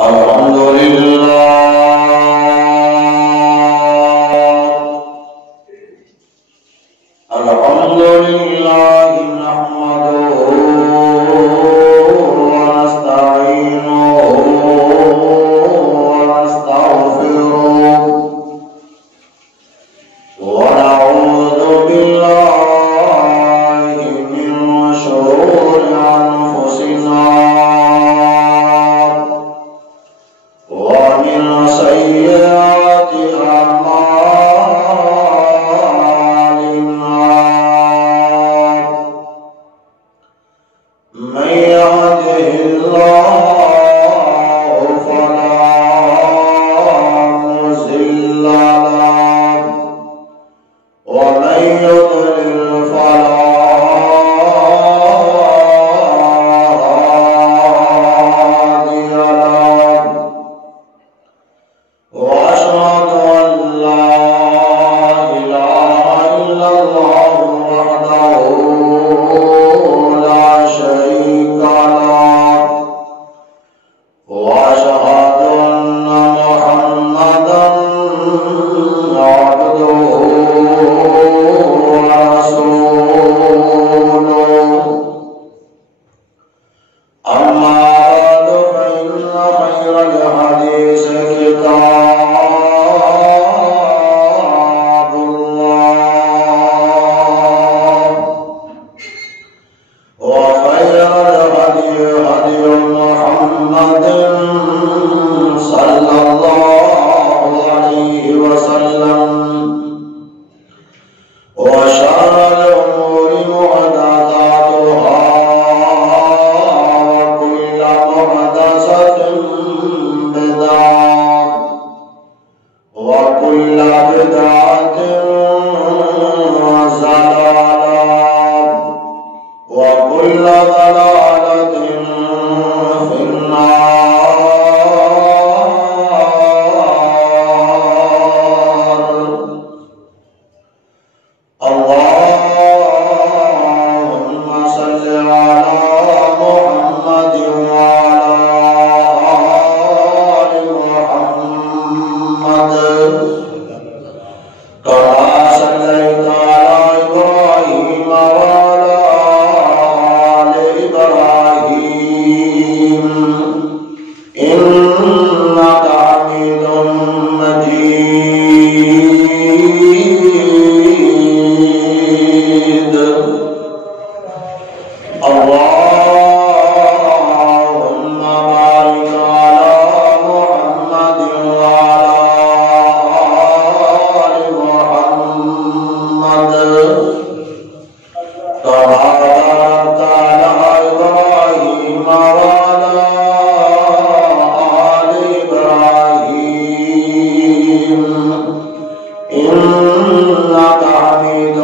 الحمد لله نحمده ونستعينه ونستغفره ونعوذ بالله من شرور أنفسنا ومن سيئات أعمالنا من يهده الله فلا مضل له ومن يضلل فلا هادي له وأشهد أن لا إله إلا الله وحده لا شريك له وأشهد أن محمدا عبده ورسوله أما بعد فإن خير الحديث كتاب الله وخير الهدي هدي محمد صلى الله عليه وسلم وشر الأمور محدثاتها وكل محدثة بدعة وكل بدعة ضلالة وكل ضلالة في النار. اللهم صل على محمد وعلى آل محمد كما صليت على إبراهيم وعلى آل إبراهيم إنك حميد مجيد. اللهم بارك على محمد وعلى آل محمد كما باركت على إبراهيم وعلى آل إبراهيم إنك حميد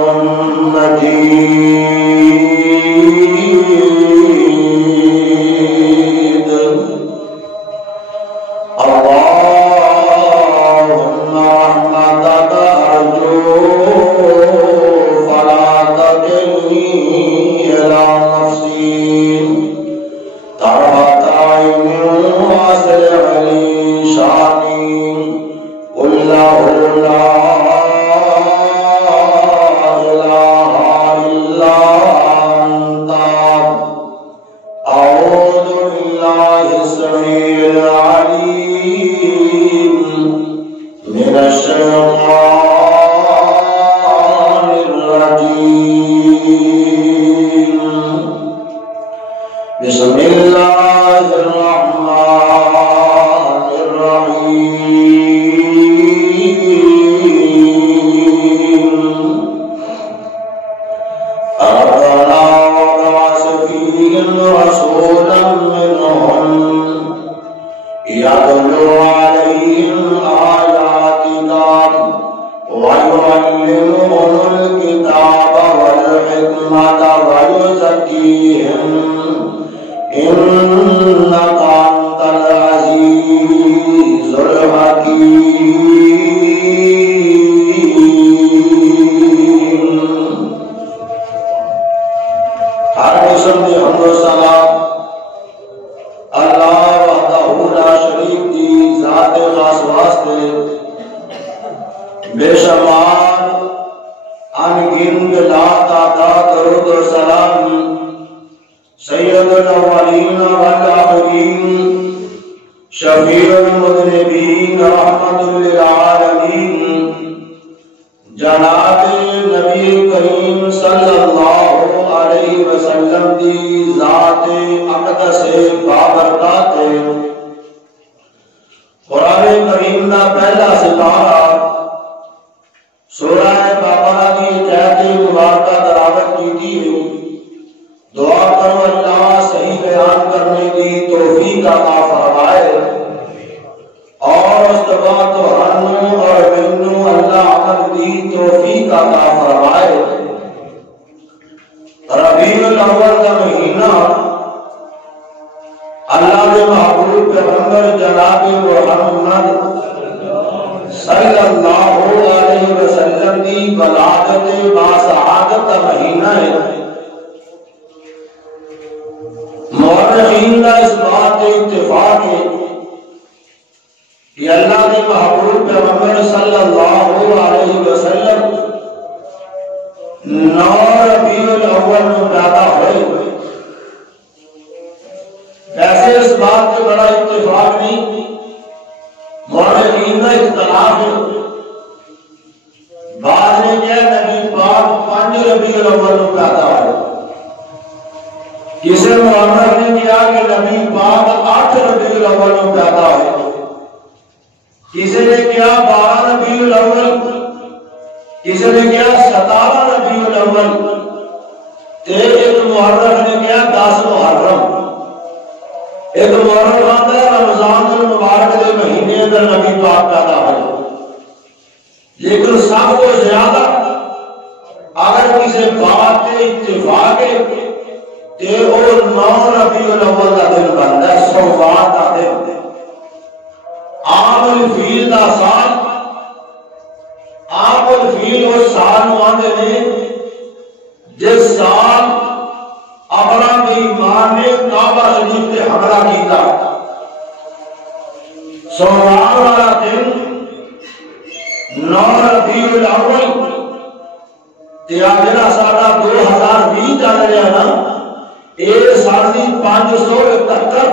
مجيد. اللهم رحمتك أرجو فلا تكلني إلى نفسي طرفة عين وأصلح لي شأني كله لا إله إلا أنت. أعوذ بالله السميع العليم من الشيطان الرجيم. بسم الله الرحمن الرحيم. ربنا وابعث فيهم رسولا منهم يتلو عليهم آياتك ويعلمهم الكتاب والحكمة ويزكيهم إنك أنت العزيز الحكيم. ہر قسم کی حمد و ثنا اللہ وحدہ لا شریک بے شمار انگنت لا تعداد درود و سلام سید الاولین والآخرین شفیع المذنبین رحمت للعالمین جناب نبی کریم صلی اللہ علیہ وسلم دی ذات اقدس بابرکات قرآن کریم دا پہلا سپارہ سورہ بقرہ کی آیت مبارکہ تلاوت کی ہے۔ دعا کرو اللہ صحیح بیان کرنے کی توفیق عطا فرمائے اور اس دعا تو ہنو اور منو اللہ عمل کی توفیق عطا فرمائے۔ ربیع الاول کا مہینہ اللہ کے محبوب پیغمبر جناب محمد صلی اللہ علیہ وسلم کی ولادت باسعادت کا مہینہ ہے۔ مورخین کا اس بات اتفاق ہے کہ اللہ کے محبوب پیغمبر صلی اللہ علیہ وسلم 9 ربیع الاول میں پیدا ہوئے۔ ویسے اس بات کے بڑا اتفاق نہیں، مورخین کا اختلاف ہے۔ بعض نے کہا نبی پاک 5 ربیع الاول میں پیدا ہوئے، کسی مورخ نے کہا کہ نبی پاک 8 ربیع الاول میں پیدا ہوئے، کسی نے کہا 12 ربیع الاول، کسی نے کہا 17 ربیع الاول، ایک مورخ نے کہا 10 محرم۔ ایک مورخ آتا ہے رمضان المبارک کے مہینے اندر نبی پاک پیدا ہوئے، لیکن سب کو زیادہ اگر کسی بات کے اتفاق ہے تے او 9 ربیع الاول کا دن بنتا ہے، سووار کا دن، عام الفیل کا سال۔ عام الفیل اس سال آتے ہیں جس سال ابراہیم کے ایمان نے کعبہ شریف پہ حملہ کیتا۔ سووار والا دن 9 ربیع الاول جڑا ساڈا 2020 چل رہا ہے نا، یہ سال 571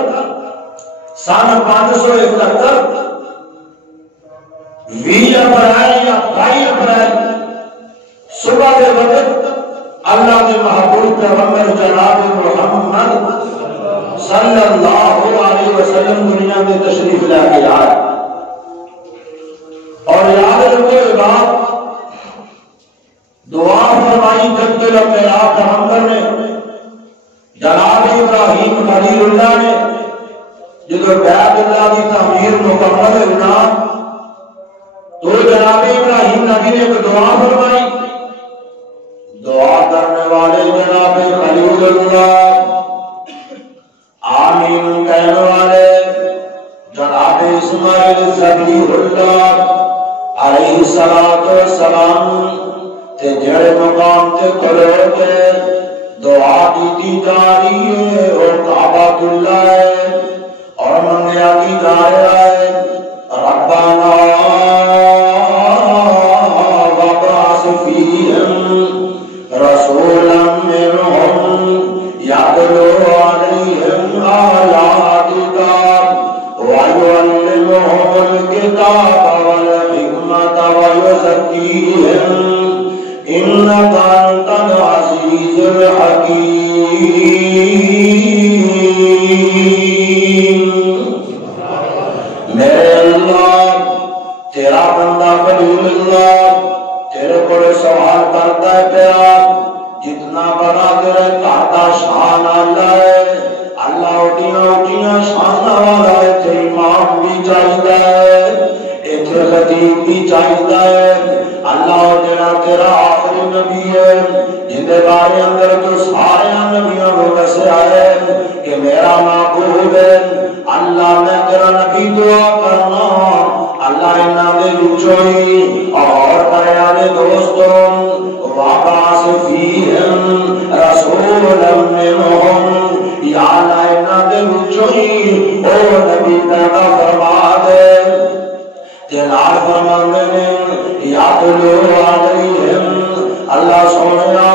سن 571 20 اپریل یا 22 اپریل صبح کے وقت اللہ کے محبوب پیغمبر جناب محمد صلی اللہ علیہ وسلم دنیا میں تشریف لے کے آئے۔ اور یاد رکھو یہ بات، دعا فرمائی جب تک میرا پیغمبر نے جناب ابراہیم خلیل اللہ نے جب بیت اللہ کی تعمیر مکمل ہونا تو جناب ابراہیم نبی نے ایک دعا فرمائی۔ دعا کرنے والے جناب خلیل اللہ، آمین کہنے والے جناب اسماعیل ذبیح اللہ علیہ السلام تے جڑے مقام تے کھڑے کے دعا کی جا رہی ہے اور کعبۃ اللہ ہے اور منگیا کی جا رہا ہے ربنا وابعث فیہم رسولا منہم یتلو علیہم آیاتک ویعلمہم الکتاب والحکمۃ ویزکیہم انک انت العزیز الحکیم۔ میرے اللہ تیرا بندہ خلیل اللہ تیرے کو سوال کرتا ہے پیا، جتنا بڑا تیرے تحتا شان اللہ ہے، اللہ اٹھیاں شان والا ہے، تیری امام بھی چاہیے ہے، ایتھے خطیب بھی چاہیے ہے، اللہ تیرا آخری نبی ہے جن کے بارے اندر تو سارے نبیوں کو ویسے آئے کہ میرا معبود ہے۔ اللہ میں تیرا نبی دعا کرنا اللہ انہاں دے وچوں اور پیارے دوستوں وابعث فیہم رسولا منہم، یا اللہ انہاں دے وچوں او نبی پیدا فرما دے۔ جلال فرمانے نے یا وَاتْلُ عَلَيْهِمْ اللہ سونیا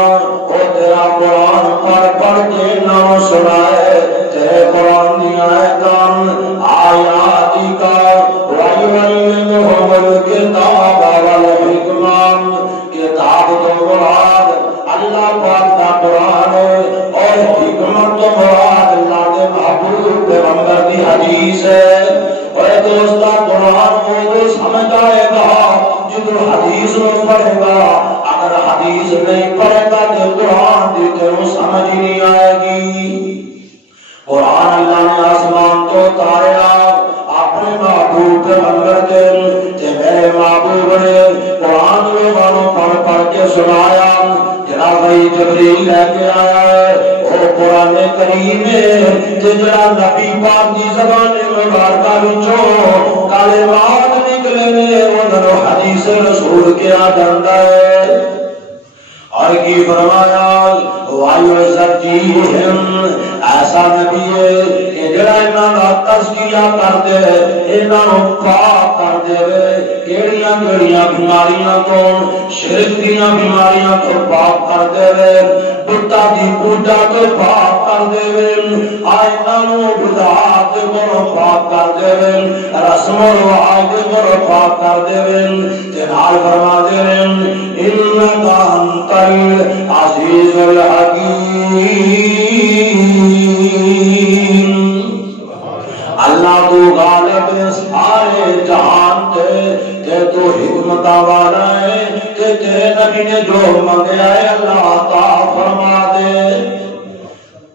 او تیرا قرآن پڑھ کے نہ سنائے تیرے قرآن دی آیتاں آیاتی کا وَيُعَلِّمُهُمُ الْكِتَابَ وَالْحِکْمَةَ کتاب تو مراد اللہ پاک کا قرآن ہے اور حکمت تو مراد اللہ کے محبوب پیغمبر کی حدیث ہے اور دوستا قرآن کو سمجھ آئے گا جب حدیث نو پڑھے گا اگر حدیث نہیں پڑھے گا تو قرآن دی تو سمجھ نہیں آئے گی قرآن اللہ نے آسمان تو اتاریا اپنے محبوب پیغمبر کے میرے محبوب نے قرآن لوگوں پڑھ کے سنایا جناب جبریل لے کے آیا ہے وہ قرآن کریم ہے جڑا نبی پاک کی زبان مبارکہ وچوں کلمات نکلے نے انہوں حدیث رسول کیا جاندا ہے اور کی فرمایا وَيُزَكِّيهِمْ ایسا نبی ہے کہ جڑا انہاں دا تزکیہ کر دے انہاں نوں پاک کر دے کیڑیاں کیڑیاں بیماریاں تو شرک دیاں بیماریاں تو پاک کر دے بتا دی پوجا تو پاک کر دے آئینہ نوں بدعات کو پاک کر دے رسم و رواج کو پاک کر دے جناب فرما دے انکا انتل عزیز الحکیم اللہ تو غالب سارے جہان تے تو حکمت والا ہے تے تیرے نبی نے جو منگیا ہے اللہ عطا فرما دے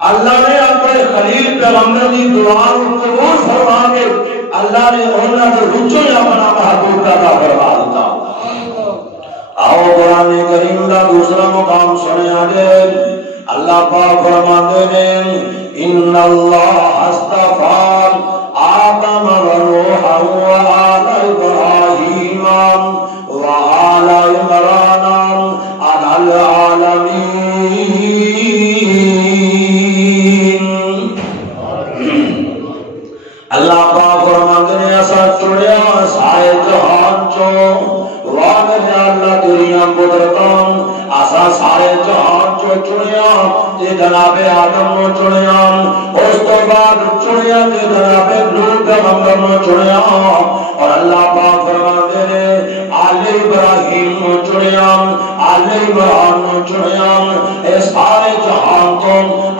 اللہ نے اپنے خلیل پیغمبر کی دعا قبول فرما کے اللہ نے انہاں دے وچوں اپنا محبوب کا فرما دیتا آؤ قرآن کریم کا دوسرا مقام سنیا جائے اللہ پاک فرماتے ہیں ان اللہ اصطفیٰ آدم و نوح و آل ابراہیم و آل عمران علی العالمین اللہ پاک فرماتے ہیں ایسا چڑیا سائے جہان چوں اللہ دنیا قدرتان آسا سارے جہان چو چنیا تے جناب آدم نو چنیا اس تو بعد چنیا تے جناب نوح پیغمبر نو چنیا اور اللہ پاک فرماتے ہیں آل ابراہیم نو چنیا آل عمران نو چنیا اے سارے جہان تو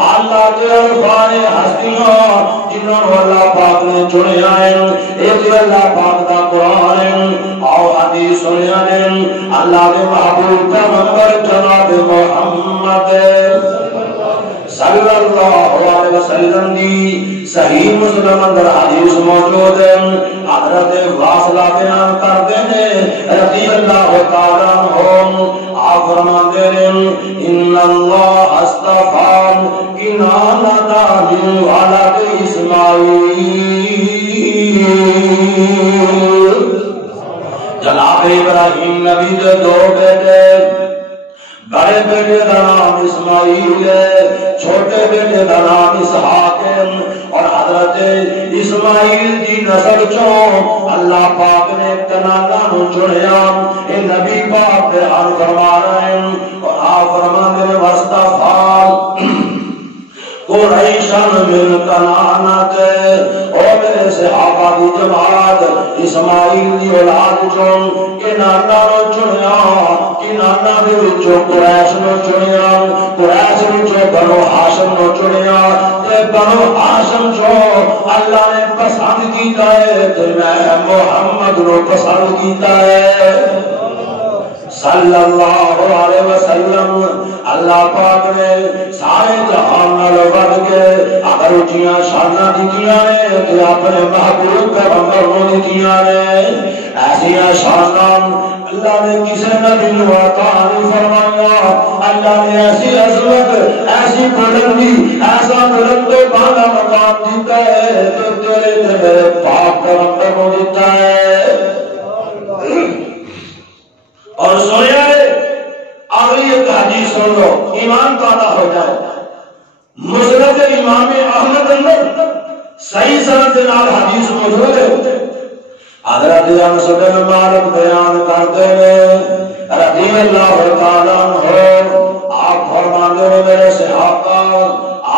اللہ کے عرفان ہستیاں جنہوں اللہ پاک نے چنیا ہے ایک اللہ پاک دا قرآن ہے آؤ حدیث سنیا ہے اللہ کے محبوب پیغمبر جناب محمد صلی اللہ علیہ وسلم دی صحیح مسلم اندر حدیث موجود ہے حضرت واصلہ بیان کرتے ہیں رضی اللہ تعالیٰ عنہ آپ فرماتے ہیں ان اللہ اصطفیٰ کنانہ من ولد اسماعیل جناب ابراہیم نبی کے دو بیٹے بڑے بیٹے کا نام اسماعیل ہے چھوٹے بیٹے کا نام اسحاق ہے اور حضرت اسماعیل کی نسل چوں اللہ پاک نے کنانہ نو چنیا اے نبی پاک بیان فرما رہے ہیں اور آپ فرماتے ہیں واصطفیٰ قریشن من کنانت اور میرے صحابہ کی جماعت اسماعیل دی اولاد چون کنانہ نو چنیا کنانہ دے وچوں قریش نو چنیا قریش وچوں بنو ہاشم نو چنیا تے بنو ہاشم چوں اللہ نے پسند کیتا ہے تے میں محمد نو پسند کیتا ہے صلی اللہ علیہ وسلم اللہ پاک نے سارے جہان نال بڑھ کے اگر اونچیاں شاناں دتیاں نے تے اپنے محبوب پیغمبر نوں دتیاں نے ایسیاں شاناں اللہ نے کسی نبی نو عطا نہیں فرمایا اللہ نے ایسی عظمت ایسی بلندی ایسا بلند و بالا مقام دیتا ہے جو تیرے تے میرے پاک پیغمبر کو دیتا ہے اور سنیا ہے اگلی ایک حدیث سن لو ایمان پیدا ہو جائے مسند امام احمد اندر صحیح سند کے نال حدیث موجود ہے حضرت انس بن مالک بیان کرتے ہیں رضی اللہ تعالیٰ عنہ آپ فرماتے ہیں میرے صحابہ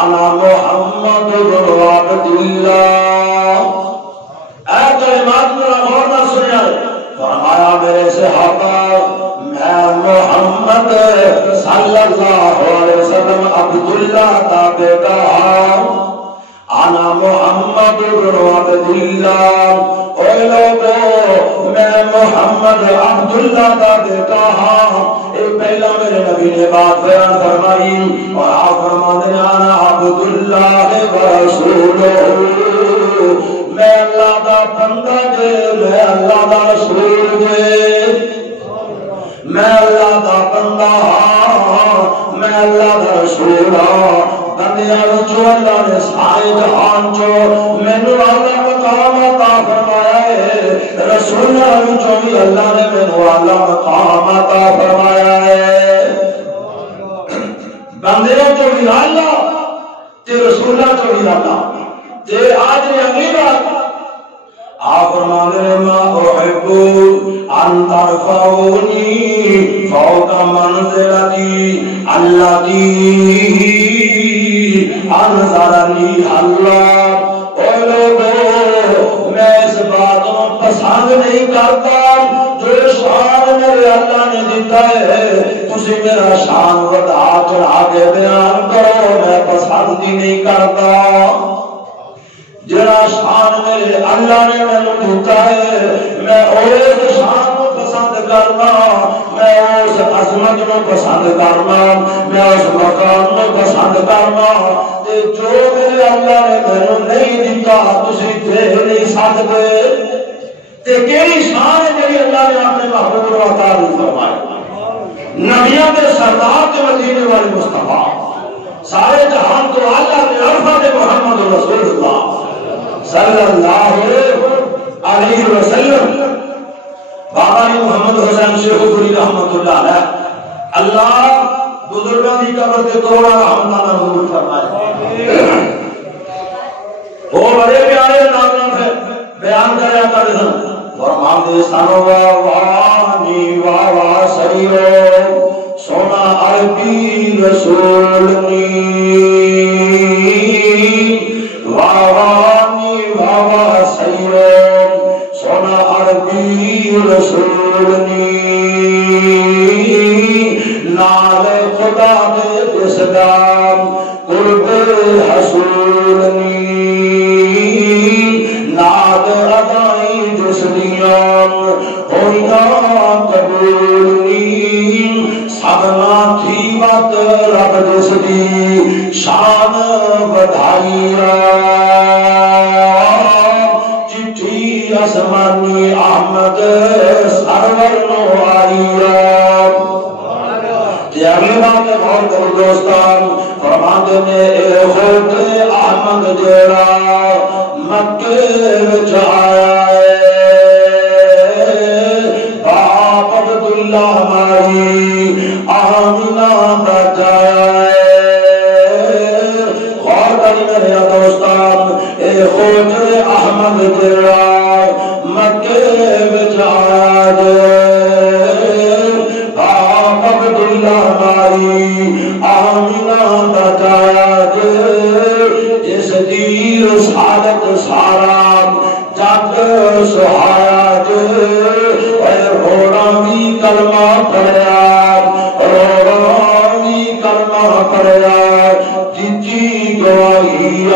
انا محمد بن عبداللہ، اے کلمات میرا غور نہ سنیا، فرمایا میرے صحابہ میں محمد صلی اللہ علیہ وسلم عبداللہ کا بیٹا ہوں، انا محمد بن عبداللہ، اے لوگو میں محمد عبداللہ کا بیٹا ہوں۔ ایک پہلا میرے نبی نے بات بیان فرمائی اور آپ فرماتے ہیں انا عبداللہ ورسولہ، میں اللہ دا بندہ دے، میں اللہ دا رسول دے، میں اللہ دا بندہ ہاں، میں اللہ دا رسول ہاں۔ بندیاں وچوں اللہ نے سارے جہان چوں مینوں اعلیٰ مقام عطا فرمایا ہے، رسولاں وچوں بھی اللہ نے مینوں اعلیٰ مقام عطا فرمایا ہے۔ بندیاں چوں بھی اللہ تے رسولاں چوں بھی اللہ تے آج نے اگلی بات آپ فرماتے ہیں ما احب ان ترفعونی فوق منزلتی التي انزلنی اللہ۔ اے لوگو میں اس بات کو پسند نہیں کرتا جو شان میرے اللہ نے دیتا ہے تسی میرا شان بڑھا چڑھا کے بیان کرو، میں پسند ہی نہیں کرتا۔ جڑا شان میرے اللہ نے مینوں دیتا ہے میں اس شان کو پسند کرنا، میں اس عظمت کو پسند کرنا، میں اس مقام کو پسند کرنا، تے جو میرے اللہ نے مینوں نہیں دیتا تسی دے نہیں سکتے۔ تے کیڑی شان ہے جڑی اللہ نے اپنے محبوب کو عطا فرمائی؟ نبیوں کے سردار کے مدینے والے مصطفیٰ، سارے جہان کو اللہ کے عرفات محمد رسول اللہ صلی اللہ علیہ وسلم۔ بابا محمد حسین شیخ پوری رحمت اللہ علیہ، اللہ بزرگوں کی قبر کے کروڑا رحمتہ نزول فرمائے۔ وہ بڑے پیارے ناظرین سے بیان کریا کرتے ہیں، فرماتے سنو وانی واوا سیرو سونا عربی رسولنی، وانی واوا سیرو سونا عربی رسولنی، نال خدا دے دسدام قرب حسولنی، ناد ادائی جسدیاں ہویاں قبولنی، سبنا تھی وقت رب جسدی شان بدھائی چٹھی اسمانی احمد سرور نو آئی۔ اگلی بات غور کرو دوستان، فرماتے نے اے خود احمد جیڑا مکے وچ آیا ہے، باپ عبداللہ ماری آمینہ بچایا ہے۔ غور کری میرے دوستان، اے خود احمد جیڑا مکے وچ آیا ہے، آمینہ بچایا جس دی رسالت سارا جگ سہایا اے روڑا بھی کلمہ پڑھیا، روڑا بھی کلمہ پڑھیا، چٹھی گواہی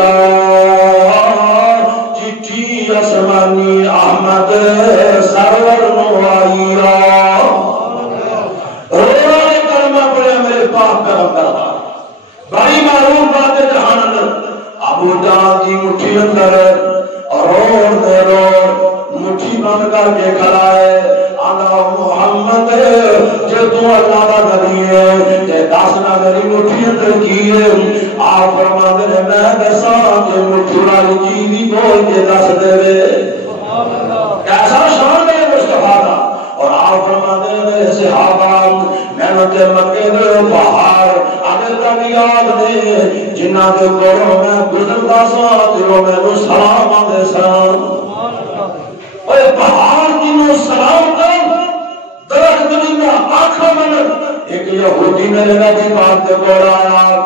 چٹھی اسمانی احمد سرور نو آئی۔ بڑی معروف بات ہے جہان اندر، ابو جان کی مٹھی اندر روڑ دے روڑ مٹھی بند کر کے کھڑا ہے، انا محمد جے تو اللہ کا نبی ہے تے دس نہ میری مٹھی اندر کی ہے۔ آپ فرماتے ہیں میں دساں کہ مٹھی والی چیز بھی بول کے دس دے، کیسا شان ہے مصطفیٰ کا۔ اور آپ فرماتے ہیں میرے صحابہ محنت مکے دے پہاڑ اگر تک یاد نے جنہ کے کولوں میں گزرتا سا تے میں سلام آدھے سلام، اور پہاڑ جنوں سلام کر درخت جنہ یہودی میرے نبی پاک دے کول آیا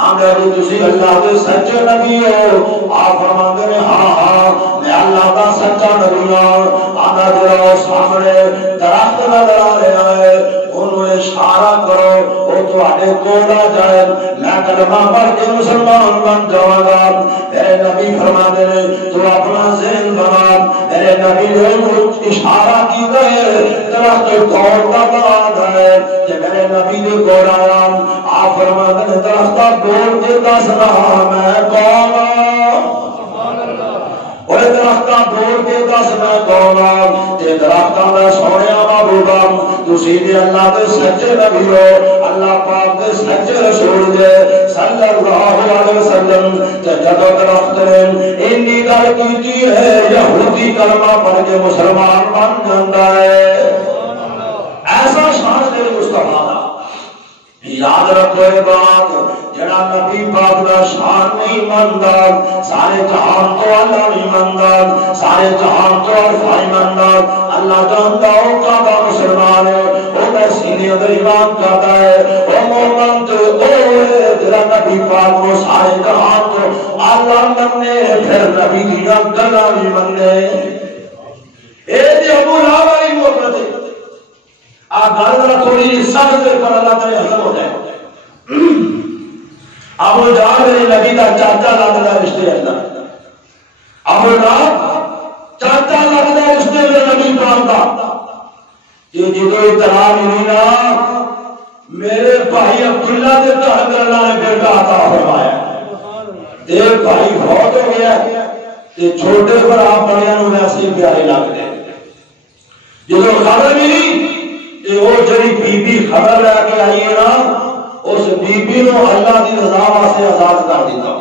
آگے جی تسی اللہ دے سچے نبی ہو آپ فرماندے نے ہاں میں اللہ دا سچا نبی ہوں آگے جڑا سامنے درخت نظر آ رہا ہے انہوں اشارہ کرو وہ تواڈے کول آ جائے میں کلمہ پڑھ کے مسلمان بن جاواں گا میرے نبی فرماندے نے تو اپنا ذہن بنا میرے نبی نے اشارہ کیتا ہے درخت توڑتا بعد ہے کہ میرے نبی دے کول آیا آپ فرماندے نے درخت دور کے دس رہا میں کون وہ درختہ دور کے دس میں کون تے درختہ میں سونے محبوبا تسی بھی اللہ دے سچے نبی ہو اللہ پاک دے سچے رسول دے صلی اللہ علیہ وسلم تے جدو درخت نے انی گل کیتی ہے یہودی کلمہ پڑھ کے مسلمان بن جاندا ہے ایسا شان دے مصطفیٰ دا یاد رکھو یہ بات جڑا نبی پاک دا شان نہیں ماندا سارے جہان تو اللہ نہیں ماندا سارے جہان تو اللہ ماندا اللہ جاندا او کا مسلمان ہے او دا سینے اندر ایمان کرتا ہے او مومن تو او جڑا نبی پاک کو سارے جہان تو اللہ ماننے پھر نبی دی گلاں نہیں ماننے اے دی ابو لہب والی محبت ہے آپ گل تھوڑی سخت پر اللہ تعالی حضر ہو جائے ابو جہل میرے نبی کا چاچا لگتا ہے رشتے اللہ ابو جہل چاچا لگتا ہے رشتے میرے نبی پاک کا یہ جدو اطلاع ملی نا میرے بھائی عبداللہ کے تحت اللہ نے بیٹا عطا فرمایا ایک بھائی فوت ہو گیا کہ چھوٹے پر آپ بڑے انہوں ایسے پیارے لگتے ہیں جدو خبر ملی کہ وہ جڑی بی بی خبر لے کے آئی ہے نا اس بی بی نو اللہ دی رضا واسطے آزاد کر دیتا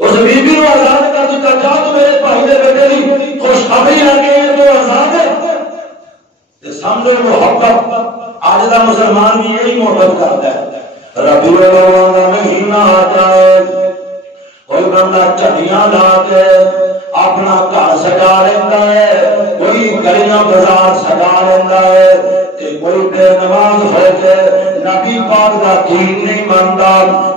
اس بی بی نو آزاد کر دیتا جا تو میرے بھائی دے بیٹے دی خوشخبری لے کے آئے تو آزاد ہے سمجھو محبت آج دا مسلمان بھی یہی محبت کرتا ہے ربیع الاول دا مہینہ آ جائے کوئی بندہ چڑیاں لا کے اپنا گھر سجا لیتا ہے کوئی گلیاں بازار سجا لیتا ہے کوئی بے نماز ہو کے نبی پاک دا دین نہیں مانتا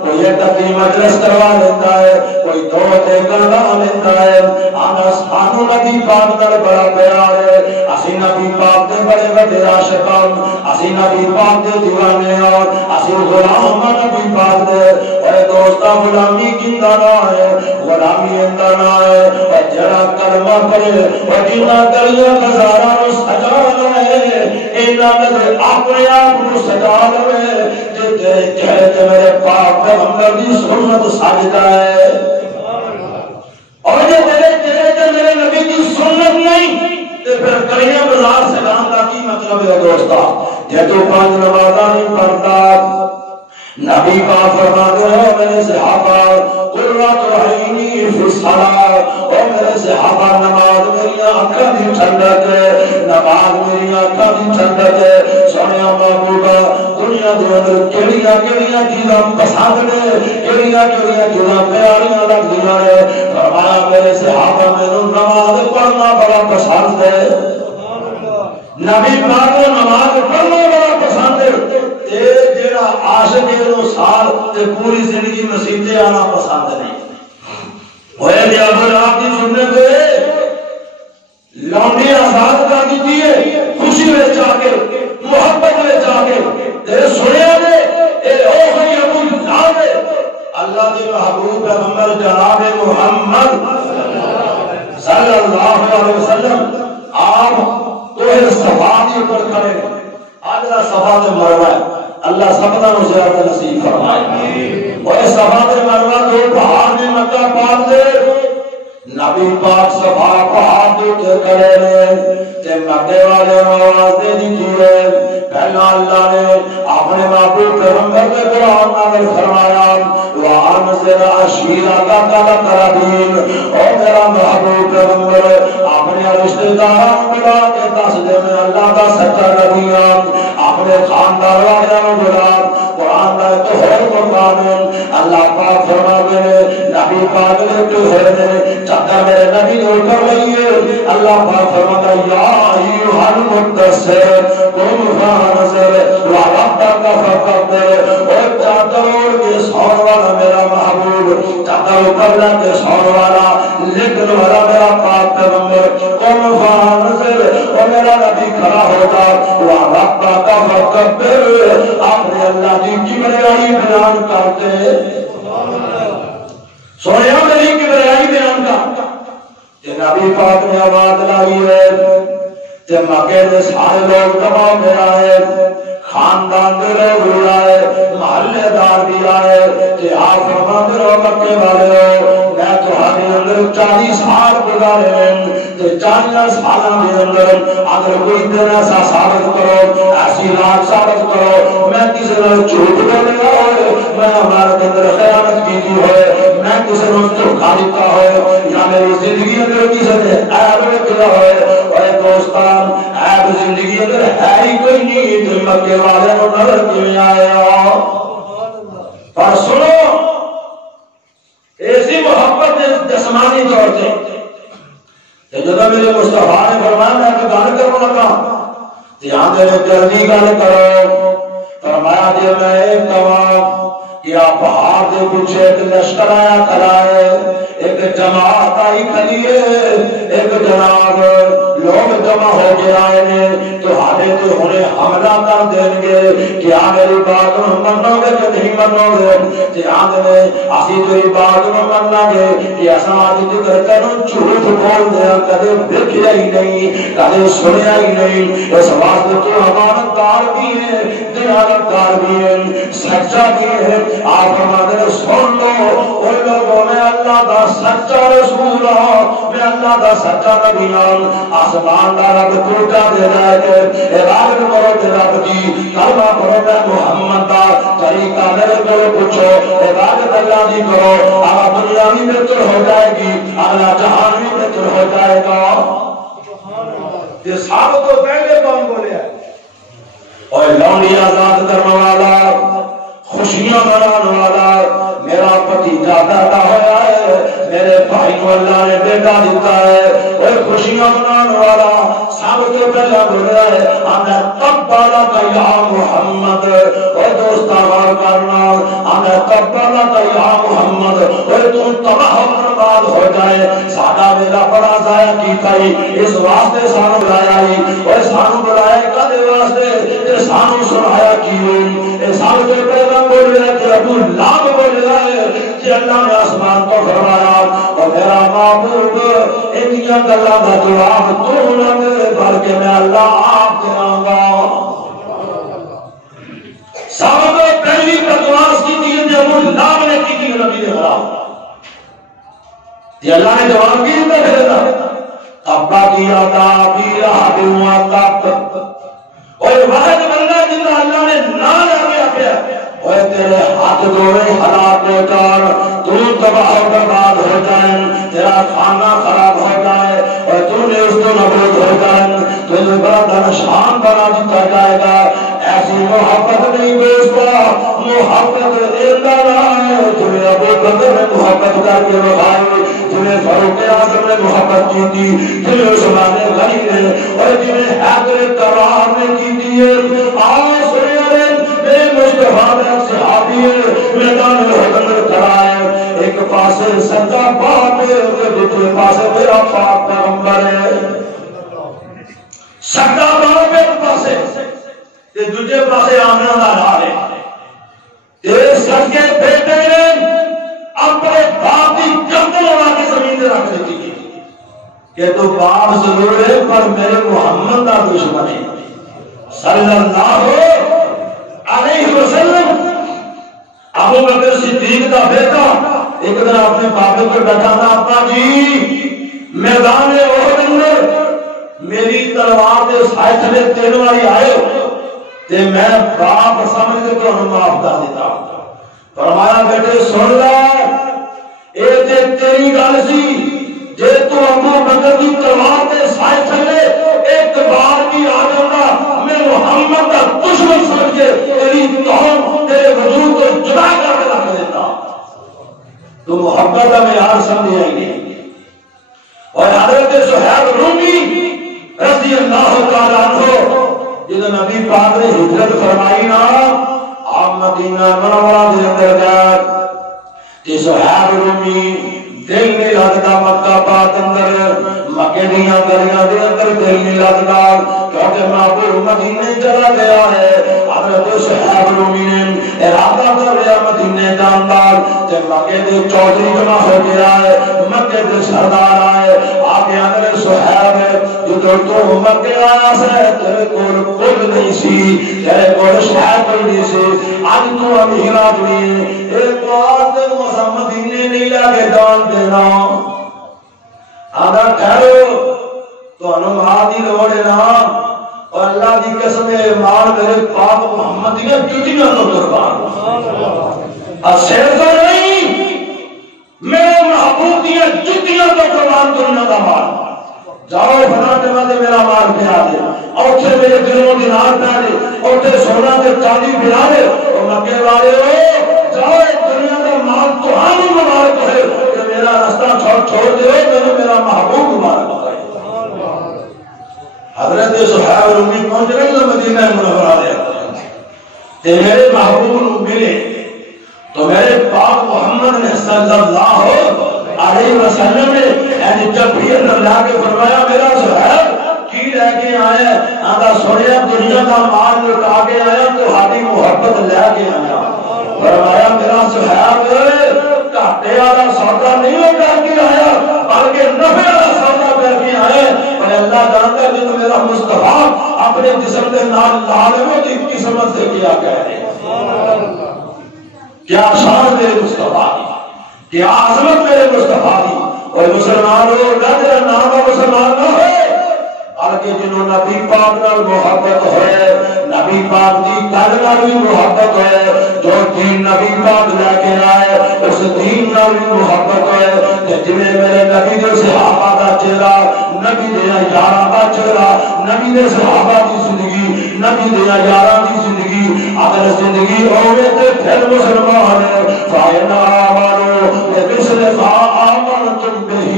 کوئی تقی مجلس کروا لیتا ہے کوئی دو دیگر لا لیتا ہے آنا سانو نبی پاک دا بڑا پیار ہے اسی نبی پاک دے بڑے بڑے عاشقان اسی نبی پاک دے دیوانے اور اسی غلام نبی پاک دے اے دوستا غلامی کیندا نہ ہے غلامی اندا نہ ہے اور جڑا کلمہ پڑھے اور جنہ گلیاں بازاراں نو سجا لے اینا نظر اپنے آپ کو سجا لے تے تیرے چہرے تے میرے پاک پیغمبر دی سنت سجدا ہے اور جو تیرے چہرے تے میرے نبی دی سنت نہیں تے پھر گلیاں بازار سجاؤں کا کی مطلب ہے دوستا جے تو پانچ نمازاں نہیں پڑھتا نبی پاک فرماتے ہیں میرے صحابہ قرۃ عینی فی الصلاۃ او میرے صحابہ نماز میری آنکھاں دی ٹھنڈک ہے نماز میری آنکھاں دی ٹھنڈک ہے سونیا محبوبہ دنیا دے اندر کیڑیاں کیڑیاں چیزاں پسند نے کیڑیاں کیڑیاں چیزاں پیاریاں لگدیاں نے فرمایا میرے صحابہ مینوں نماز پڑھنا بڑا پسند ہے نبی پاک کو نماز پڑھنا بڑا پسند ہے اے جڑا عاشق ہے وہ سال تے پوری زندگی مسیتے آنا پسند نہیں ہوئے دے ابو لہب دی سنت لونڈی آزاد کر دیتی ہے خوشی میں جا کے محبت میں جا کے تے سنیا نے اے او ہوئی ابو لہب اللہ دے محبوب پیغمبر جناب محمد صلی اللہ علیہ وسلم آپ تو صفا کے اوپر کھڑے آج دا صفا تے مروہ ہے اللہ سب دا زیارت نصیب فرمائے اور صفا تے مروہ دو پہاڑ میں مکہ پاک دے نبی پاک صفا پہاڑ دے اوپر کھڑے نے تے مکے والے آواز دے دی ہے پہلا اللہ نے اپنے محبوب پیغمبر کے قرآن نازل فرمایا وانذر عشیرتک الاقربین او میرا محبوب پیغمبر اپنے رشتہ داروں بلا کے دس دے میں اللہ کا سچا نبی ہوں اپنے خاندان والوں بلا قرآن کا تو ہے قرآن اللہ پاک فرماتے ہیں نبی پاک نے تو ہے چادر میرے نبی نے اوپر لئی ہے اللہ پاک فرماتا ہے یا ایھا المدثر قم فانذر وربک فکبر، اور چادر اوڑھ کے سونے والا میرا محبوب، چادر اوپر کے سونے والا لیکن والا میرا پاک پیغمبر، قوم فانزل، اور میرا نبی کھڑا ہوتا وَرَبَّكَ فَكَبِّرْ، آپ نے اللہ کی کبریائی بیان کرتے، سویا میری کبریائی بیان کرتا، کہ نبی پاک نے آواز لائی ہے، کہ مکے نے سارے لوگ دباؤ میں آئے، خاندان دے لوگ بھی آئے، محلے دار بھی آئے، کہ آپ فرمان دے لوگ مکے والے ہو، میں تو ہمیں اندر 40 سال گزارے ہیں، کہ 40 سالوں کے اندر اگر کوئی دن ایسا ثابت کرو، ایسی رات ثابت کرو، میں کسی نے جھوٹ بولے گا ہوئے، میں ہمارے اندر خیانت کی ہوئے، میں کسی نے دھوکا دیتا ہوئے، یا میری زندگی اندر کسی نے عیب کیا ہوئے، اور دوستان عیب زندگی اندر ہے ہی کوئی نہیں، تو مکے والے کو نظر کیوں آیا؟ پر سنو ایسی محبت جسمانی طور سے کہ جب میرے مصطفیٰ نے فرمایا میں کہ گل کروں لگا دھیان دینے جلدی گل کرو، فرمایا جی میں ایک کہاں کہ آپ پہاڑ کے پیچھے ایک لشکر آیا کھڑا ہے، ایک جماعت آئی کھڑی ہے، ایک جناب لوگ جمع ہو کے آئے ہیں، تو ہمیں تو انہیں حملہ کر دیں گے، کیا میری بات منو گے کہ نہیں منو گے؟ دھیان میں اسی تیری بات مننا گے کہ ایسا آج ذکر کروں جھوٹ بول دیا، کدے دیکھا ہی نہیں، کدے سنیا ہی نہیں، اس واسطے تو امانت دار بھی ہے، دیانت دار بھی ہے، سچا بھی ہے، آپ ہمارے سن لو ان لوگوں میں اللہ دا سچا رسول ہوں، میں اللہ دا سچا نبی ہوں، آسمان دا رب ٹوٹا دے جائے کہ عبادت کرو تے رب کی، کلمہ پڑھو میں محمد دا طریقہ میرے کو پوچھو، عبادت اللہ کی کرو، آپ دنیا بھی بہتر ہو جائے گی، اللہ جہان بھی بہتر ہو جائے گا۔ یہ صحابہ تو پہلے کون بولے ہیں؟ اور لونڈی آزاد کرنے والا، خوشیاں منانے والا، میرا بھتیجا پیدا ہوا ہے، میرے بھائی کو اللہ نے بیٹا دیتا ہے، اور خوشیاں منانے والا سب کے پہلا بول رہا ہے ہمیں تبالا کا یا محمد، اور دوستا غور کرنا ہمیں تبالا کا یا محمد، اور تم تباہ و برباد ہو جائے، ساڈا میرا بڑا ضائع کیتا ہی، اس واسطے سانو بلایا ہی، اور سانو بلایا کدے واسطے سانو سنایا کیوں، سب کے پہلا بول رہا ہے کہ ابو لاب بول رہا ہے کہ اللہ نے آسمان کو فرمایا اور میرا محبوب انہیاں گلاں دا جواب تو نہ دے بلکہ میں اللہ آپ دوں گا۔ سب کو پہلی بکواس کی تھی جو ابو لاب نے کی تھی نبی نے خراب یہ اللہ نے جواب کی تھی پھر ابا کیا تھا بھی رہا دوں تب اور واحد بندہ جن اللہ نے نہ لگیا پیا اور تیرے ہاتھ دوڑے ہلاک ہو کر تو تباہ و برباد ہو جائیں، تیرا کھانا خراب ہو جائے اور تو نے اس کو نابود ہو جائیں، تجھے بڑا شان بنا دیتا جائے گا۔ ایسی محبت نہیں دوستا، محبت اللہ ہے تمہیں ابو بکر میں محبت کر کے بھائی، تمہیں فاروق اعظم نے محبت کی تھی، تمہیں عثمان غنی نے اور تمہیں حیدر کرار نے کی تھی۔ آؤ سنیے میرے مصطفیٰ میں صحابی میدان احد کھڑا ہے، ایک پاسے سچا باپ ہے دوسرے پاسے میرا پاک پیغمبر ہے، سچا باپ ہے ایک پاسے دوسرے پاسے آمنہ دا نال ہے، تیرے سچے بیٹے نے اپنے باپ کی گردن اڑا کے زمین سے رکھ دیتی تھی کہ تو باپ ضرور ہے پر میرے محمد کا دشمن ہے صلی اللہ علیہ وسلم۔ ابو بکر صدیق کا بیٹا ایک دن اپنے باپ پر بیٹھا تھا، ابا جی میدان احد اندر میری تلوار کے سائے تھلے تین والی آئے تے میں باپ سمجھ کے تو معاف کر دیتا۔ فرمایا بیٹے سن لے اے تے تیری گل سی، جے تو ابو بکر کی تلوار کے سائے تھلے ایک بار بھی آ جانا میں محمد کا دشمن سمجھ کے تیری توہم تیرے وجود کو جدا کر کے رکھ دیتا۔ تو محبت کا معیار سمجھ آئی نہیں۔ اور حضرت صہیب رومی رضی اللہ تعالیٰ عنہ جب نبی پاک نے ہجرت فرمائی نا مدینہ منورہ دے اندر گئے تے صحاب رومی دل نہیں لگتا مکہ پاک اندر مکے دیاں گلیاں دے اندر دل نہیں لگتا کیونکہ محبوب مدینے چلا گیا ہے حضرت صحاب رومی نے ارادہ کر لیا مدینے جان دا تے مکے دے چودھری جمع ہو گیا ہے مکے دے سردار آئے آگے اندر صحاب جو تو مکے آیا سے تیرے کول کل نہیں سی تیرے کول شاید نہیں سی آج تو امینہ جڑی ایک بات مدینے نہیں لگے دان دینا آدھا ٹھہرو تو انہوں دی لوڑ ہے نا اور اللہ دی قسم مال میرے پاک محمد دی جتیاں تو قربان اسیر تو نہیں میرے محبوب دی جتیاں تو قربان دنیا کا مال جاؤ فلاں جگہ دے میرا مال پھیلا دے اور تھے میرے دلوں دینار پہ دے اور تھے سونا دے چاندی پھیلا دے اور مکے والے ہو جاؤ دنیا کا مال تو ہم مبارک ہے کہ میرا راستہ چھوڑ دے میں میرا محبوب مبارک ہے حضرت صحابہ رومی پہنچ گئے تو مدینہ منورہ دے تے میرے محبوب ملے تو میرے پاک محمد نے صلی اللہ علیہ وسلم نے جب بھی اندر لا کے فرمایا میرا صحاب کی لے کے آیا آدھا سنیا دنیا کا مال لٹا کے آیا تو ہاتھی محبت لے کے آیا فرمایا میرا صحاب گھاٹے والا سودا نہیں ہو کر کے آیا بلکہ نفع والا سودا کر کے آیا اور اللہ جانتا ہے کہ میرا مصطفیٰ اپنے جسم کے نال لالموں کی قسمت سے کیا کہہ رہے کیا شان میرے مصطفیٰ کی کیا عظمت میرے مصطفیٰ کی اور مسلمانوں نظر نام مسلمان نہ ہے بلکہ جنہوں نبی پاک نال محبت ہے نبی پاک دی گل نال بھی محبت ہے جو دین نبی پاک لے کے آئے اس دین نال بھی محبت ہے کہ جویں میرے نبی دے صحابہ دا چہرہ نبی دے یاراں دا چہرہ نبی دے صحابہ دی زندگی نبی دے یاراں دی زندگی اگر زندگی ہوے تے پھر مسلمان فائنا آمانو بمثل ما آمنتم به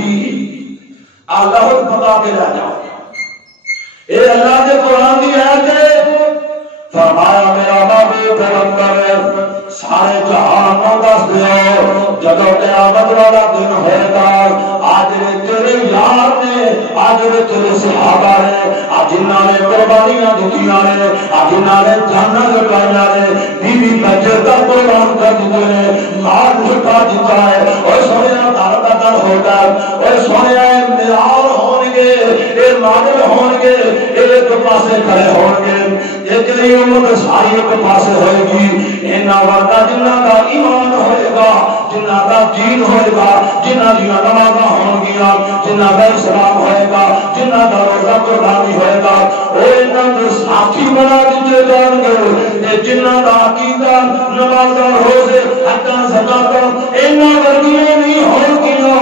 اللہ بتا کے رہ جاؤ اے اللہ کے قرآن دی آیت ہے فرمایا میرا محبوب پیغمبر سارے جہان کو دس دیو جب قیامت والا دن ہوئے گا آج تیرے یار نے آج تیرے صحابہ نے آج جنہاں نے قربانیاں دتیاں نے آج جنہاں نے جاناں لٹائیاں نے بیوی بچے کا قربان کر دیتے ہیں مال لٹا دیتا ہے اور سویا دار کا در ہوگا اور سویا میرار ہون گے اے مادر ہون گے ایک پاسے کھڑے ہون گے یہ تیری امت ساری ایک پاسے ہوئے گی انہاں وعدہ جنہاں کا ایمان ہوئے گا جنہاں کا دین ہوئے گا جنہاں کی نمازاں ہون گیا جنہاں کا اسلام ہوئے گا جنہاں کا روزہ قربانی ہوئے گا اور انہاں کو ساتھی بنا دیتے جان گے جنہاں کا عقیدہ نمازاں روزے حج زکات انہاں ورگیاں نہیں ہون گیا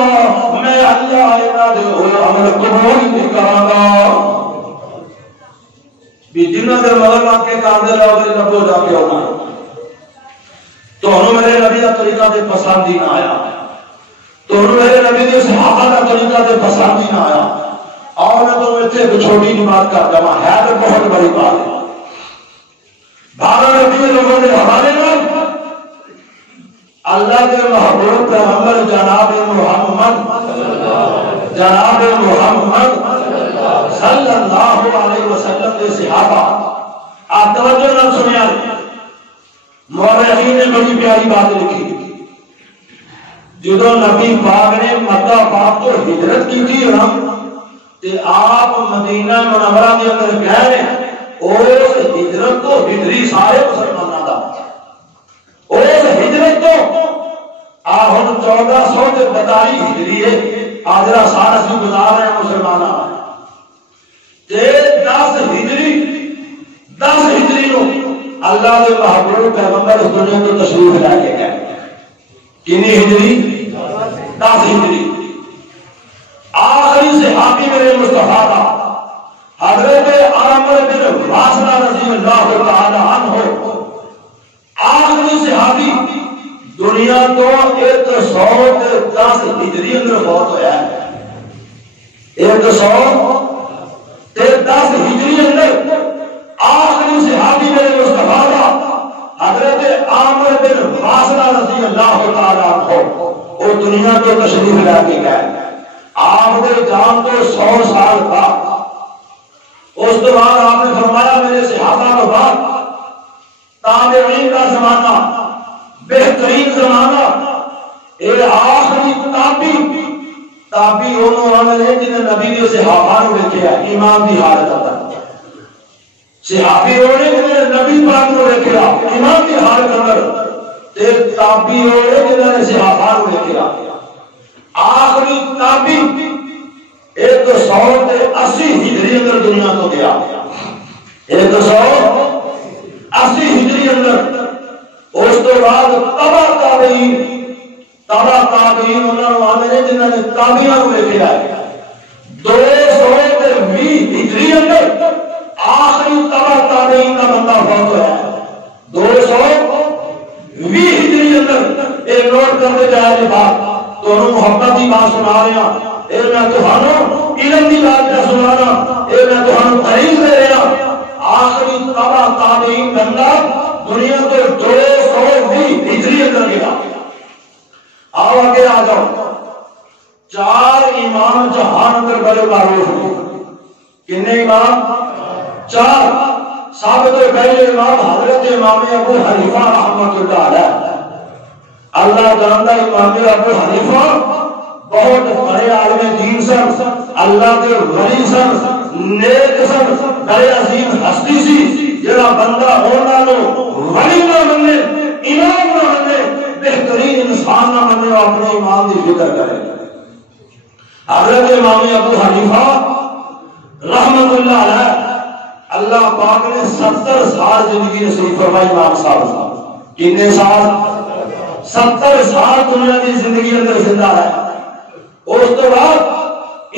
میں اللہ انہاں دے عمل قبول نہیں کراں گا بھی جنہاں دے مگر آ کے کاندے لاؤ دے نبو جا کے ہونا تو انہوں میرے نبی کا طریقہ دے پسند ہی نہ آیا تو انہوں میرے نبی دے صحابہ کا طریقہ دے پسند ہی نہ آیا اور میں تو میں سے ایک چھوٹی سی بات کرتا ہوں ہے تو بہت بڑی بات ہے 12 نبی لوگوں نے حوالے میں اللہ کے محبوب پیغمبر جناب محمد صلی اللہ علیہ وسلم کے صحابہ آپ توجہ نہ سنیا مورخین نے بڑی پیاری بات لکھی جدو نبی پاک نے مکہ پاک تو ہجرت کی تھی نا تے آپ مدینہ منورہ کے اندر گئے اس ہجرت تو ہجری سارے مسلمانوں کا اس ہجرت تو آہن 1442 ہجری ہے آجرہ سال سے گزار رہے ہیں مسلمانوں تے 10 ہجری نو اللہ کے محبوب پیغمبر اس دنیا کو تشریف لے کے گئے کتنی ہجری 10 ہجری آخری صحابی میرے مصطفیٰ کا حضرت عامر بن واسلہ رضی اللہ تعالی عنہ آخری صحابی دنیا تو 110 ہجری اندر فوت ہویا ہے 110 ہجری اندر آخری صحابی میرے مصطفیٰ کا حضرت تشریف لا کے گئے. آپ نے جان تو 100 سال بعد. اس کے بعد آپ نے فرمایا میرے صحابہ کے بعد تابعین کا زمانہ بہترین زمانہ اے آخری تابعی انہوں نے جنہیں نبی نے صحابہ نے دیکھا ایمان کی حالت اندر. صحابی ہونے جنہیں نبی پاک نے دیکھا ایمان کی حالت اندر. تے تابعی ہونے جنہیں صحابہ نے دیکھا آخری تابعی 180 ہجری اندر دنیا کو گیا. 180 ہجری اندر. اس کے بعد تابعین انہوں نے جنہوں نے تابعیاں کو دیکھا ہے 220 ہجری اندر آخری تابعین کا بندہ فوت ہوا ہے. 220 ہجری اندر ایک نوٹ کرتے جائے بات تو محبت کی بات سنا رہے ہیں. اے میں تمہوں علم کی بات کا سنانا. اے میں تمہوں تعریف دے رہا. آخری تابعین بندہ دنیا کو 220 ہجری اندر گیا. آؤ آگے آ جاؤ. 4 امام جہان اندر بڑے معروف ہیں. کتنے امام؟ 4. سب تو پہلے امام حضرت امام ابو حنیفہ رحمۃ اللہ علیہ. اللہ جانتا امام ابو حنیفہ بہت بڑے عالم دین سن, اللہ کے ولی سن, نیک سن, بڑے عظیم ہستی سی. جڑا بندہ ہونا نو ولی نہ منے, امام نہ منے, بہترین انسان نہ منے, وہ اپنے ایمان کی فکر کرے. حضرت امام ابو حنیفہ رحمۃ اللہ علیہ اللہ پاک نے 70 سال زندگی نصیب فرمائی. امام صاحب کتنے سال؟ 70 سال دنیا کی زندگی اندر زندہ ہے. اس کے بعد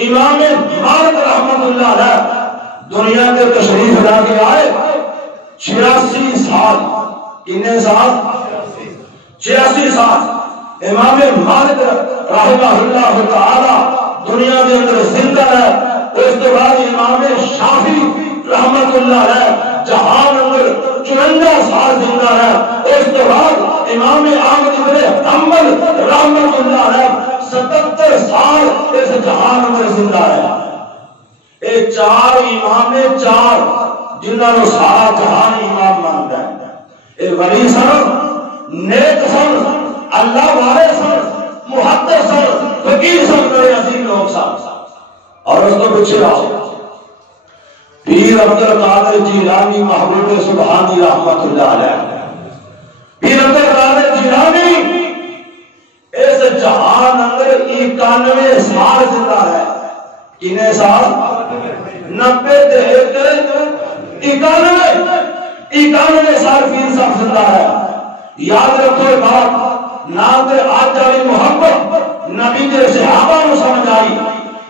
امام مالک رحمۃ اللہ علیہ دنیا کے تشریف لا کے آئے. 86 سال. کتنے سال؟ 86 سال امام مالک رحمہ اللہ تعالی دنیا کے اندر زندہ ہے. اس کے بعد امام شافعی رحمۃ اللہ علیہ جہان اندر 54 سال زندہ ہے. اس کے بعد امام احمد بن حنبل رحمۃ اللہ علیہ 77 سال اس جہان اندر زندہ ہے. اے 4 امام نے 4 جنہاں نو سارا جہان امام مانتا ہے. اے ولی سن, نیک سن, اللہ والے سن, محدث سن, فقیہ سن, بڑے عظیم لوگ سن. اور اس کو پیچھے آؤ. پیر عبد القادر جیلانی محبوب سبحانی رحمۃ اللہ علیہ. پیر عبد القادر جیلانی اس جہان اندر 91 سال زندہ ہے. کتنے سال؟ 90 91 سال پیر صاحب زندہ ہے. یاد رکھو بات, نہ تے آج والی محبت نبی کے صحابہ کو سمجھ آئی,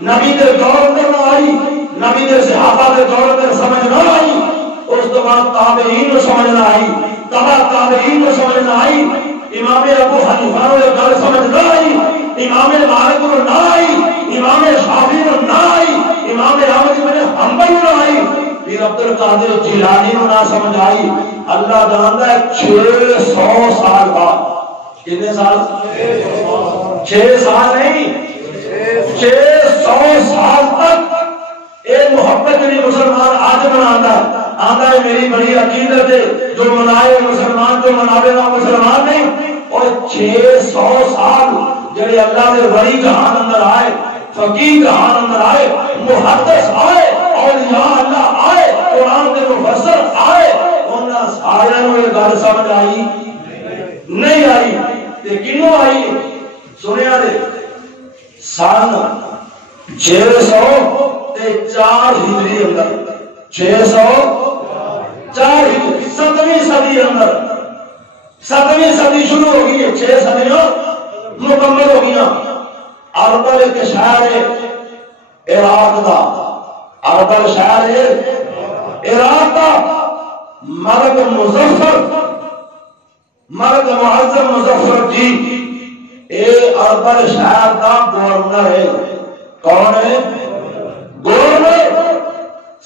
نبی کے دور میں نہ آئی, نبی کے صحابہ کے دور میں سمجھ نہ آئی. اس کے بعد تابعین کو سمجھ نہ آئی, تابعین کو سمجھ نہ آئی. امام ابو حنیفہ کو گل سمجھ نہ آئی, امام مالک کو نہ آئی, امام شافعی کو نہ آئی, امام احمد بن حنبل کو نہ آئی, پیر عبد القادر جیلانی کو نہ سمجھ آئی. اللہ جانتا ہے 600 سال بعد. کتنے سال؟ 6 سال نہیں, 600 سال تک ایک محبت جنہی مسلمان آج مناتا ہے. آتا ہے میری بڑی عقیدت ہے, جو منائے مسلمان, جو مناوے نہ مسلمان نہیں. اور 600 سال جڑے اللہ کے ولی جہان اندر آئے, فقیہ جہان اندر آئے, محدث آئے, اولیاء اللہ آئے, قرآن کے مفسر آئے, انہاں سارے نو یہ گل سمجھ آئی نہیں آئی. تے کنوں آئی سنیا دے سن 604 ہجری اندر, 604 ہجری 7ویں صدی اندر. 7ویں صدی شروع ہو گئی ہے, 6 صدیاں مکمل ہو گیا. اربل ایک شہر ہے عراق دا, اربل شہر ہے عراق دا. مرد مظفر, مرد معظم مظفر جی اے اربل شہر دا گورنر ہے. کون ہے گورنر؟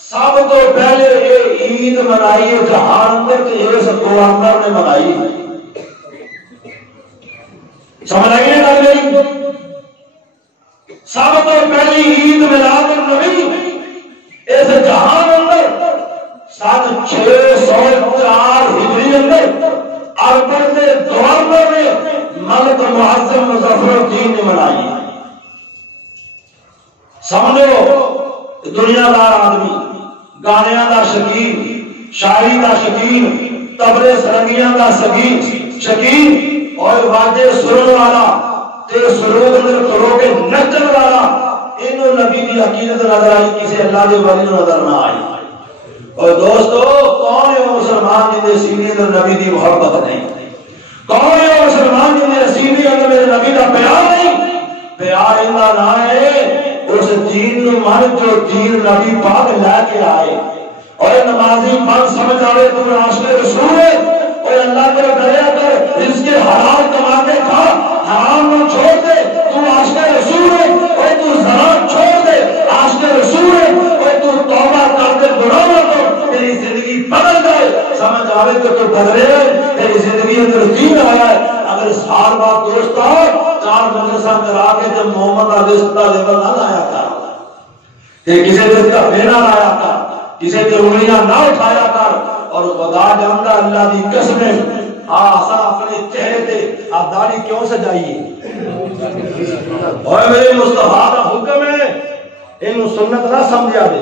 سب تو پہلے یہ عید منائی ہے جہان اندر کہ اس گورنر نے منائی. سمجھ آئی نا گل میری؟ سب تو پہلی عید میلاد النبی اس جہان اندر سن 604 ہجری اندر اربن کے گورنر نے ملک معظم مظفر الدین نے منائی. سمجھو دنیا دار آدمی، گانیاں دا شکین، شاعری دا شکین، تبلے سرنگیاں دا شکین اور واجے سرن والا تے سرود اندر کرو کے نچن والا، انہوں نبی دی عقیدت نظر آئی، کسی اللہ دے ولی نظر نہ آئی. اور دوستو کون ہے وہ مسلمان جن دے سینے اندر نبی دی محبت نہیں؟ کون ہے وہ مسلمان جن دے سینے اندر میرے نبی دا پیار نہیں؟ پیار اندا نہ ہے اس دین نو من جو دین نبی پاک لے کے آئے. اور نمازی من سمجھ آئے تو عاشق رسول ہے، اور اللہ کو ڈریا کر رزق حلال کما کے کھا، حرام نہ چھوڑ دے، تو عاشق رسول ہے. اور تو زنا چھوڑ دے، عاشق رسول ہے. اور تو توبہ کر کے گناہ نہ کر، تیری زندگی بدل جائے. سمجھ آئے تو بدلے، تیری زندگی اندر دین آیا ہے. اگر سال بعد دوست آؤ 4 مدرسہ کرا کے جب محمد علیہ السلام نہ لایا کر، کہ کسی دن کا بینا لایا کر، کسی دن انگلیاں نہ اٹھایا کر. اور خدا جانتا اللہ دی قسمیں آسا اپنے چہرے تے آپ داڑھی کیوں سجائیے؟ اور میرے مصطفیٰ کا حکم ہے انہوں سنت نہ سمجھا دے.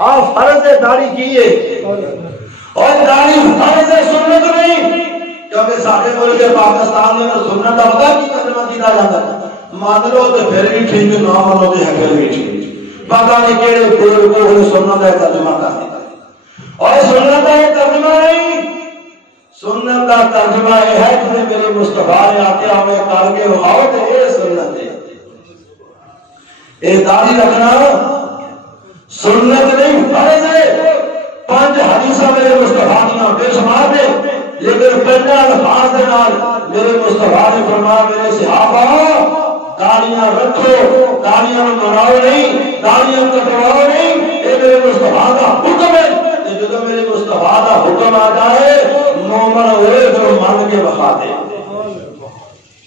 آپ فرض داڑھی کیے اور داڑھی فرض سنت نہیں، کیونکہ سارے ملک پاکستان میں سنت کا پتہ کی ترجمہ کیا جاتا ہے. مان لو تو پھر بھی ٹھیک، نہ مانو تو پھر بھی ٹھیک. پتہ نہیں کہڑے کوئی کو سنت کا ترجمہ کر دیتا ہے. اور سنت کا ترجمہ نہیں، سنت کا ترجمہ یہ ہے کہ میرے مصطفیٰ نے آتے ہوئے کر کے بخاؤ تو یہ سنت ہے. یہ داڑھی رکھنا سنت نہیں، فرض ہے. 5 حدیثاں میرے مصطفیٰ کی بے شمار نے، لیکن 5 الفاظ کے نال میرے مصطفیٰ نے فرمایا میرے صحابہ داڑیاں رکھو، داڑیاں مناؤ نہیں، داڑیاں کٹواؤ نہیں. یہ میرے مصطفیٰ کا حکم ہے. جب میرے مصطفیٰ کا حکم آ جائے مومن ہوئے جو من کے بخا دے،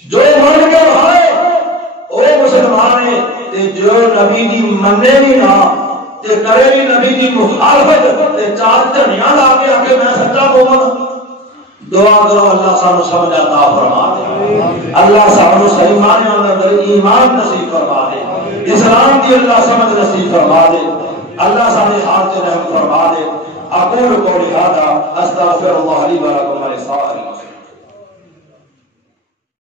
جو من کے بخائے وہ مسلمان ہے. جو نبی دی مننے بھی نہ تے کرے بھی نبی دی مخالفت تے 4 دھنیاں لا کے آ کے میں سچا مومن. دعا کرو اللہ سانو سمجھ عطا فرما دے، اللہ سانو صحیح معنی اندر ایمان نصیب فرما دے، اسلام دی اللہ سمجھ نصیب فرما دے، اللہ سارے حال تے رحم فرما دے. اقول قولی هذا استغفر الله لي ولكم ولسائر